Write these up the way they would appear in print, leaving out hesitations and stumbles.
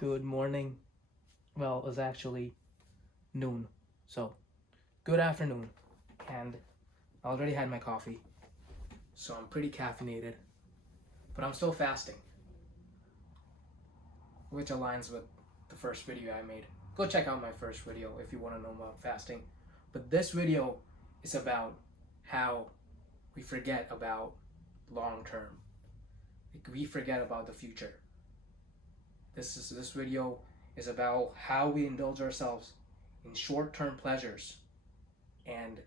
Good morning. Well, it was actually noon. So, good afternoon. And I already had my coffee. So, I'm pretty caffeinated. But I'm still fasting, which aligns with the first video I made. Go check out my first video if you want to know about fasting. But this video is about how we forget about long term. We forget about the future. This video is about how we indulge ourselves in short-term pleasures, and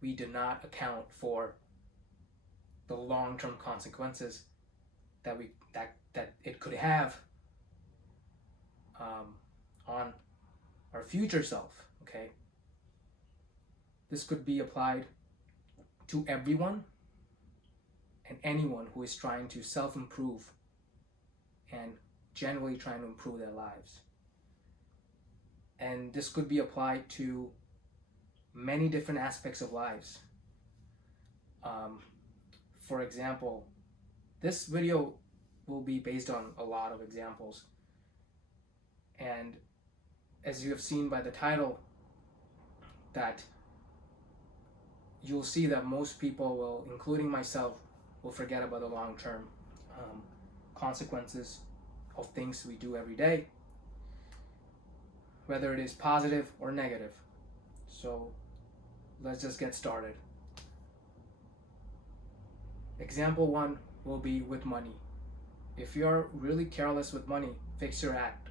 we do not account for the long-term consequences that it could have on our future self. Okay, this could be applied to everyone and anyone who is trying to self-improve and generally trying to improve their lives. And this could be applied to many different aspects of lives. For example, this video will be based on a lot of examples. And as you have seen by the title, that you'll see that most people will, including myself, will forget about the long-term consequences of things we do every day, whether it is positive or negative. So let's just get started. Example one will be with money. If you're really careless with money, fix your act,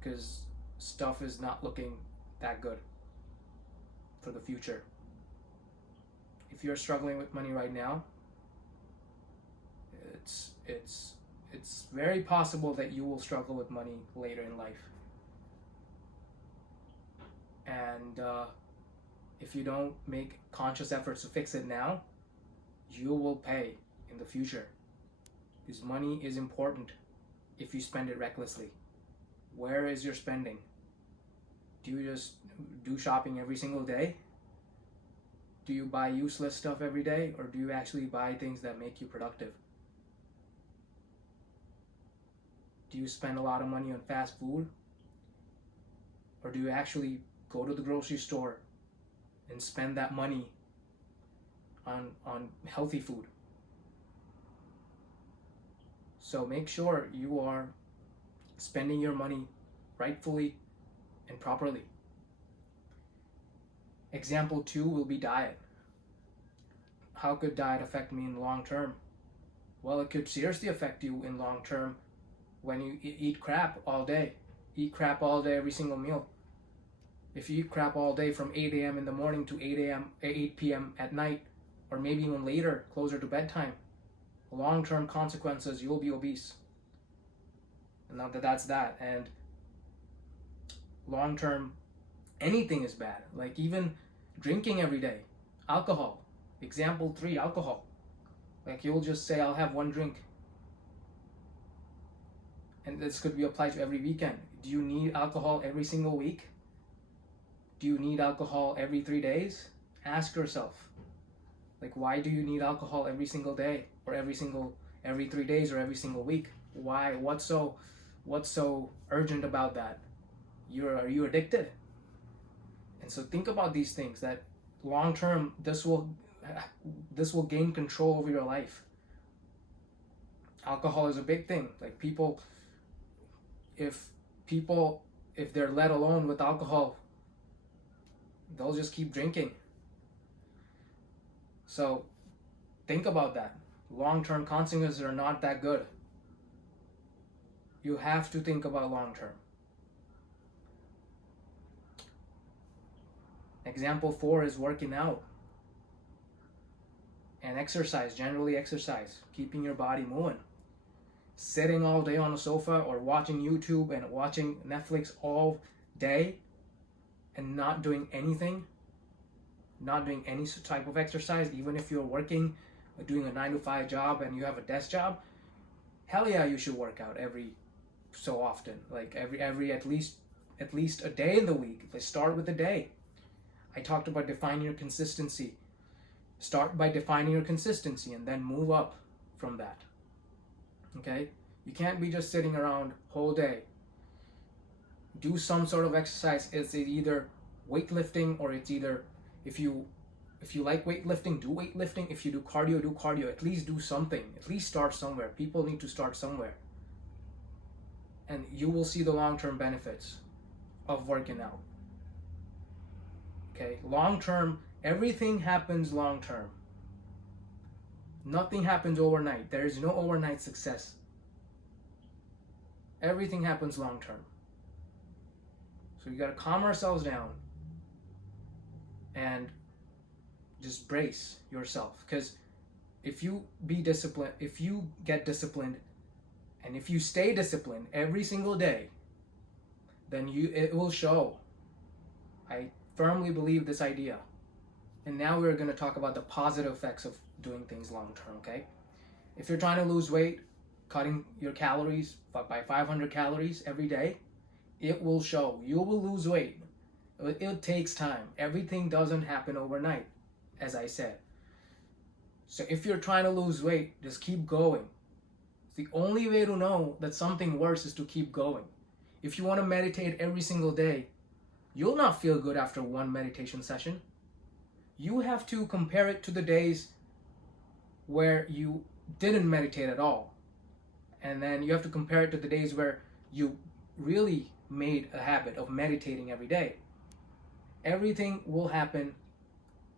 because stuff is not looking that good for the future. If you're struggling with money right now, it's very possible that you will struggle with money later in life. And if you don't make conscious efforts to fix it now, you will pay in the future, because money is important if you spend it recklessly. Where is your spending? Do you just do shopping every single day? Do you buy useless stuff every day, or do you actually buy things that make you productive? Do you spend a lot of money on fast food, or do you actually go to the grocery store and spend that money on healthy food? So make sure you are spending your money rightfully and properly. Example two will be diet. How could diet affect me in the long term? Well, it could seriously affect you in long term when you eat crap all day. Eat crap all day, every single meal. If you eat crap all day from 8 a.m. in the morning to 8 p.m. at night, or maybe even later, closer to bedtime, long-term consequences, you'll be obese. And now that's that. And long-term, anything is bad. Like even drinking every day. Alcohol. Example 3, alcohol. Like you'll just say, I'll have one drink. And this could be applied to every weekend. Do you need alcohol every single week? Do you need alcohol every 3 days? Ask yourself. Like, why do you need alcohol every single day, or every 3 days, or every single week? Why? What's so urgent about that? Are you addicted? And so think about these things, that long term this will gain control over your life. Alcohol is a big thing. Like if they're let alone with alcohol, they'll just keep drinking. So think about that. Long-term consequences are not that good. You have to think about long-term. Example 4 is working out and exercise, generally exercise, keeping your body moving. Sitting all day on the sofa or watching YouTube and watching Netflix all day and not doing anything, not doing any type of exercise, even if you're working, doing a 9-to-5 job and you have a desk job, hell yeah, you should work out every so often, like every at least a day in the week. Let's start with the day. I talked about defining your consistency. Start by defining your consistency and then move up from that. Okay? You can't be just sitting around whole day. Do some sort of exercise. It's either weightlifting, or it's either, if you like weightlifting, do weightlifting. If you do cardio. At least do something. At least start somewhere. People need to start somewhere. And you will see the long-term benefits of working out. Okay, long-term, everything happens long-term. Nothing happens overnight. There is no overnight success. Everything happens long-term. So you got to calm ourselves down and just brace yourself. Because if you be disciplined, if you get disciplined, and if you stay disciplined every single day, then it will show. I firmly believe this idea. And now we're going to talk about the positive effects of doing things long term, okay? If you're trying to lose weight, cutting your calories by 500 calories every day, it will show. You will lose weight. It takes time. Everything doesn't happen overnight, as I said. So if you're trying to lose weight, just keep going. The only way to know that something works is to keep going. If you want to meditate every single day, you'll not feel good after one meditation session. You have to compare it to the days where you didn't meditate at all. And then you have to compare it to the days where you really made a habit of meditating every day. Everything will happen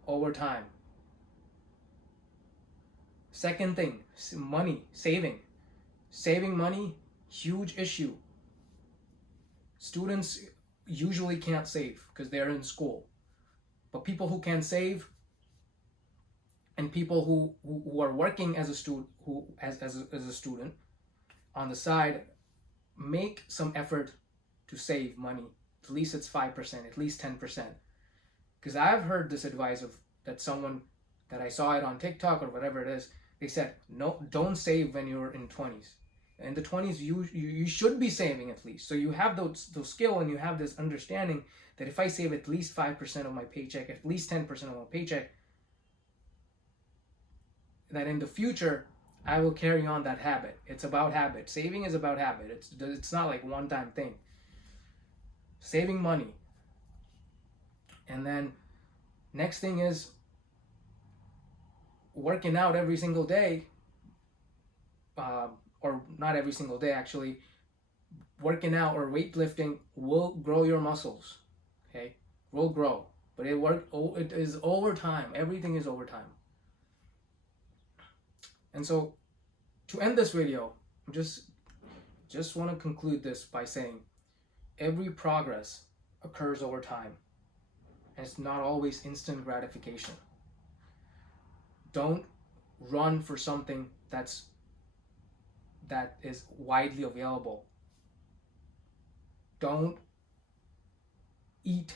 over time. Second thing, money, saving. Saving money, huge issue. Students usually can't save because they're in school. But people who can save, and people who are working as a student, as a student on the side, make some effort to save money. At least it's 5%, at least 10%. Because I've heard this advice that I saw it on TikTok or whatever it is. They said, no, don't save when you're in 20s. In the 20s, you should be saving at least. So you have those skill, and you have this understanding that if I save at least 5% of my paycheck, at least 10% of my paycheck, that in the future, I will carry on that habit. It's about habit. Saving is about habit. It's not like one-time thing. Saving money. And then next thing is working out every single day. Or not every single day, actually. Working out or weightlifting will grow your muscles. Okay? Will grow. But it is over time. Everything is over time. And so, to end this video, I just want to conclude this by saying, every progress occurs over time, and it's not always instant gratification. Don't run for something that is widely available. Don't eat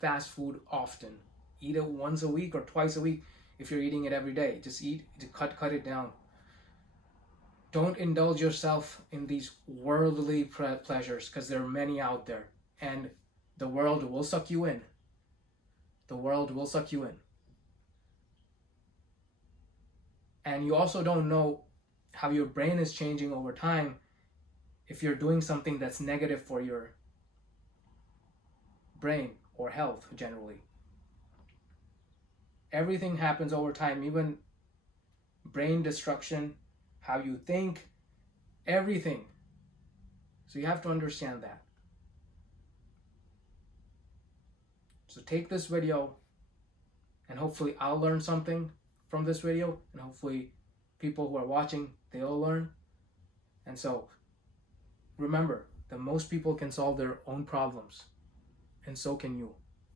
fast food often. Eat it once a week or twice a week. If you're eating it every day, just cut it down. Don't indulge yourself in these worldly pleasures, because there are many out there, and the world will suck you in. The world will suck you in. And you also don't know how your brain is changing over time if you're doing something that's negative for your brain or health generally. Everything happens over time, even brain destruction, how you think, everything. So you have to understand that. So take this video, and hopefully I'll learn something from this video, and hopefully people who are watching, they'll learn. And so remember that most people can solve their own problems, and so can you.